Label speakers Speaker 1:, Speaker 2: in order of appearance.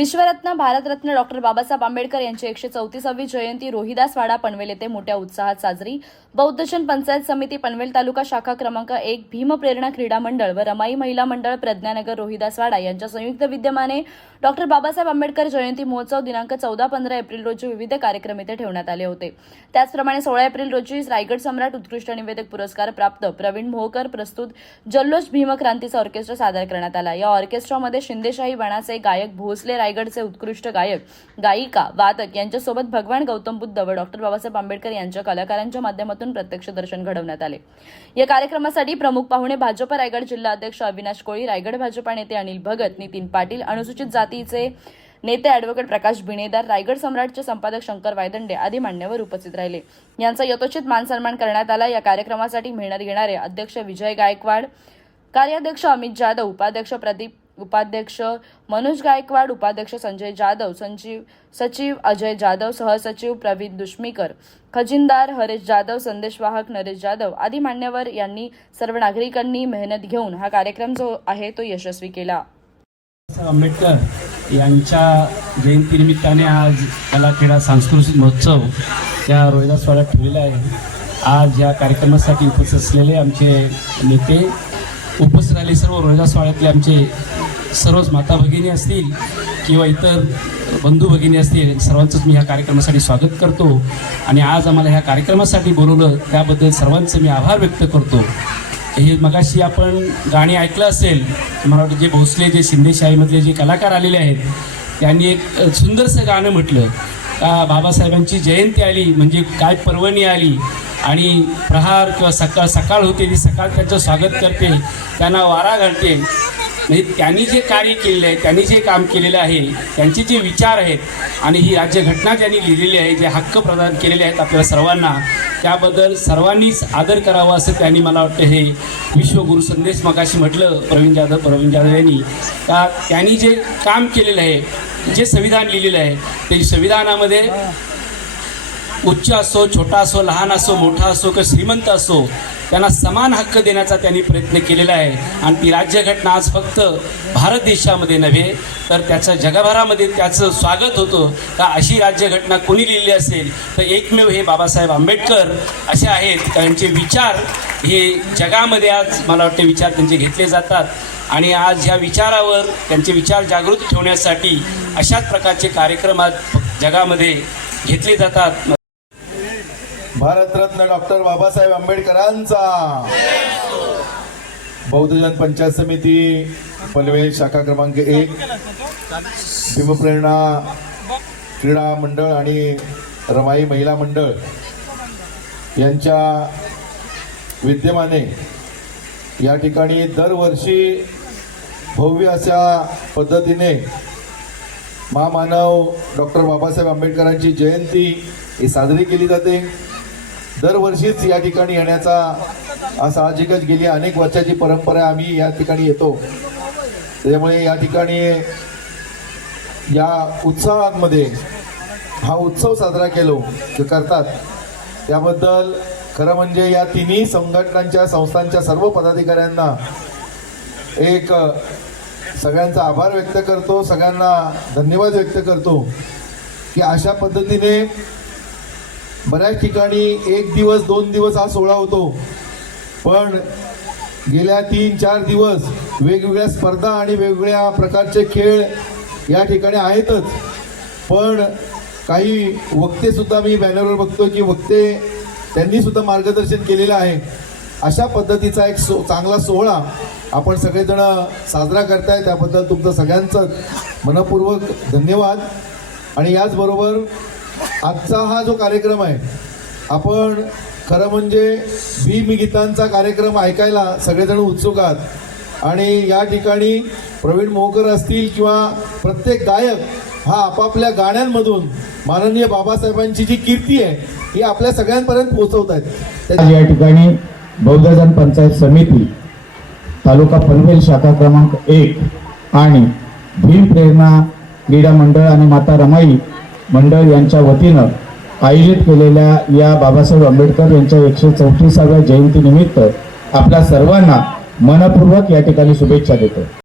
Speaker 1: विश्वरत्न भारतरत्न डॉक्टर बाबासाहेब आंबेडकर यांची एकशे चौतीसावी जयंती रोहिदास वाडा पनवेल येथे मोठ्या उत्साहात साजरी. बौद्धजन पंचायत समिती पनवेल तालुका शाखा क्रमांक एक भीमप्रेरणा क्रीडा मंडळ व रमाई महिला मंडळ प्रज्ञानगर रोहिदास वाडा यांच्या संयुक्त विद्यमाने डॉक्टर बाबासाहेब आंबेडकर जयंती महोत्सव दिनांक चौदा पंधरा एप्रिल रोजी विविध कार्यक्रम इथे ठेवण्यात आले होते. त्याचप्रमाणे सोळा एप्रिल रोजी रायगड सम्राट उत्कृष्ट निवेदक पुरस्कार प्राप्त प्रवीण मोहकर प्रस्तुत जल्लोष भीमक्रांतीचा ऑर्केस्ट्रा सादर करण्यात आला. या ऑर्केस्ट्रामध्ये शिंदेशाही बणाचे गायक भोसले रायगडचे उत्कृष्ट गायक गायिका वादक यांच्यासोबत भगवान गौतम बुद्ध व डॉक्टर बाबासाहेब आंबेडकर यांच्या कलाकारांच्या माध्यमातून प्रत्यक्ष दर्शन घडवण्यात आले. या कार्यक्रमासाठी प्रमुख पाहुणे भाजप रायगड जिल्हा अध्यक्ष अविनाश कोळी रायगड भाजपा नेते अनिल भगत नितीन पाटील अनुसूचित जातीचे नेते अॅडव्होकेट प्रकाश बिणेदार रायगड सम्राटचे संपादक शंकर वायदंडे आदी मान्यवर उपस्थित राहिले. यांचा यथोचित मानसन्मान करण्यात आला. या कार्यक्रमासाठी मेहनत घेणारे अध्यक्ष विजय गायकवाड कार्याध्यक्ष अमित जाधव उपाध्यक्ष प्रदीप उपाध्यक्ष मनोज गायकवाड उपाध्यक्ष संजय जाधव संजीव सचिव अजय जाधव सहसचिव प्रवीण दुष्मीकर खजिनदार हरेश जाधव संदेशवाहक नरेश जाधव आदी मान्यवर यांनी सर्व नागरिकांनी मेहनत घेऊन हा कार्यक्रम जो आहे तो यशस्वी केला.
Speaker 2: आंबेडकर यांच्या जयंतीनिमित्ताने आज कला क्रीडा सांस्कृतिक महोत्सव या रोहिदासवाड्यात ठेवलेला आहे. आज या कार्यक्रमासाठी उपस्थित असलेले आमचे नेते उपस्थित राहिले सर्व रोहिदासवाड्यातले आमचे सर्वच माता भगिनी असतील किंवा इतर बंधू भगिनी असतील सर्वांचंच मी ह्या कार्यक्रमासाठी स्वागत करतो. आणि आज आम्हाला ह्या कार्यक्रमासाठी बोलवलं त्याबद्दल सर्वांचं मी आभार व्यक्त करतो. हे मगाशी आपण गाणी ऐकलं असेल मला वाटतं जे भोसले जे शिंदेशाहीमधले जे कलाकार आलेले आहेत त्यांनी एक सुंदरसं गाणं म्हटलं. का बाबासाहेबांची जयंती आली म्हणजे काय पर्वणी आली आणि प्रहार किंवा सकाळ सकाळ होते ती सकाळ त्यांचं स्वागत करते त्यांना वारा घालते. म्हणजे त्यांनी जे कार्य केलेलं आहे त्यांनी जे काम केलेलं आहे त्यांचे जे विचार आहेत आणि ही राज्यघटना ज्यांनी लिहिलेली आहे जे हक्क प्रदान केलेले आहेत आपल्या सर्वांना त्याबद्दल सर्वांनीच आदर करावा असं त्यांनी मला वाटतं हे विश्वगुरु संदेश मगाशी म्हटलं प्रवीण जाधव प्रवीण जाधव यांनी. का त्यांनी जे काम केलेलं आहे जे संविधान लिहिलेलं आहे ते संविधानामध्ये उच्च असो छोटा असो लहान असो मोठा असो किंवा श्रीमंत असो त्यांना समान हक्क देण्याचा त्यांनी प्रयत्न केलेला आहे. आणि ती राज्यघटना आज फक्त भारत देशामध्ये नव्हे तर त्याचं जगभरामध्ये त्याचं स्वागत होतं. का अशी राज्यघटना कोणी लिहिली असेल? तर एकमेव हे बाबासाहेब आंबेडकर असे आहेत. त्यांचे विचार हे जगामध्ये आज मला वाटते विचार त्यांचे घेतले जातात. आणि आज ह्या विचारावर त्यांचे विचार जागृत ठेवण्यासाठी अशाच प्रकारचे कार्यक्रम आज जगामध्ये घेतले जातात.
Speaker 3: भारतरत्न डॉक्टर बाबासाहेब आंबेडकरांचा. बौद्धजन पंचायत समिती पनवेल शाखा क्रमांक एक भीमप्रेरणा क्रीडा मंडळ आणि रमाई महिला मंडळ यांच्या विद्यमाने या ठिकाणी दरवर्षी भव्य अशा पद्धतीने महामानव डॉक्टर बाबासाहेब आंबेडकरांची जयंती ही साजरी केली जाते. दरवर्षीच या ठिकाणी येण्याचा साहजिकच गेली अनेक वर्षाची परंपरा आम्ही या ठिकाणी येतो. त्यामुळे या ठिकाणी या उत्सवांमध्ये हा उत्सव साजरा केलो करतात. त्याबद्दल खरं म्हणजे या तिन्ही संघटनांच्या संस्थांच्या सर्व पदाधिकाऱ्यांना एक सगळ्यांचा आभार व्यक्त करतो सगळ्यांना धन्यवाद व्यक्त करतो की अशा पद्धतीने बऱ्याच ठिकाणी एक दिवस दोन दिवस हा सोहळा होतो. पण गेल्या तीन चार दिवस वेगवेगळ्या स्पर्धा आणि वेगवेगळ्या प्रकारचे खेळ या ठिकाणी आहेतच. पण काही वक्तेसुद्धा मी बॅनरवर बघतो की वक्ते त्यांनीसुद्धा मार्गदर्शन केलेलं आहे. अशा पद्धतीचा एक सो चांगला सोहळा आपण सगळेजण साजरा करताय. त्याबद्दल तुमचं सगळ्यांचं मनपूर्वक धन्यवाद. आणि याचबरोबर आजचा हा जो कार्यक्रम आहे आपण खरं म्हणजे भीमगीतांचा कार्यक्रम ऐकायला सगळेजण उत्सुक आहात. आणि या ठिकाणी प्रवीण मोहकर असतील किंवा प्रत्येक गायक हा आपापल्या गाण्यांमधून माननीय बाबासाहेबांची जी कीर्ती आहे ही आपल्या सगळ्यांपर्यंत पोहोचवत आहेत.
Speaker 4: या ठिकाणी बौद्धजन पंचायत समिती तालुका पनवेल शाखा क्रमांक एक आणि भीम प्रेरणा क्रीडा मंडळ आणि माता रमाई मंडळ यांच्या वतीनं आयोजित केलेल्या या बाबासाहेब आंबेडकर यांच्या एकशे चौतीसाव्या जयंतीनिमित्त आपल्या सर्वांना मनपूर्वक या ठिकाणी शुभेच्छा देतो.